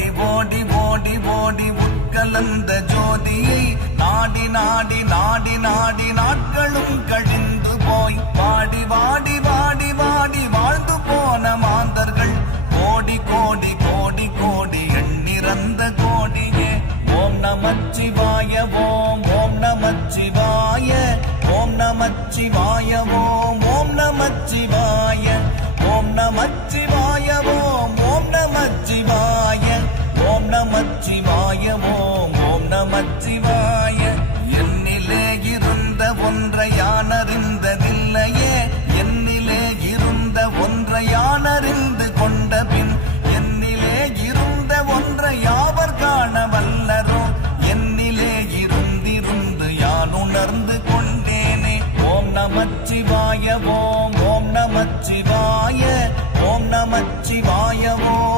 ஓடி ஓடி ஓடி ஓடி உட்கலந்த ஜோதியை நாடி நாடி நாடி நாடி நாட்களும் கழிந்து போய் வாடி வாடி வாடி வாடி வாழ்ந்து போன மாந்தர்கள் கோடி கோடி கோடி கோடி எண்ணிறந்த கோடியே. ஓம் நமச்சிவாய ஓம் ஓம் நமச்சிவாய ஓம் நமச்சிவாய ஓம் ஓம் நமச்சிவாய ஓம் நமச்சிவாய ஓம் ஓம் நமச்சிவாய ஓம் நமச்சிவாய ஓம் ஓம் நமச்சிவாய. என்னிலே இருந்த ஒன்றை யானறிந்ததில்லையே, என்னிலே இருந்த ஒன்றை யானறிந்து கொண்ட பின் என்னிலே இருந்த ஒன்றை யாவர் காண வல்லரோ, என்னிலே இருந்திருந்து யான் உணர்ந்து கொண்டேனே. ஓம் நமச்சிவாய ஓம் ஓம் நமச்சிவாய ஓம் நமச்சிவாய ஓம்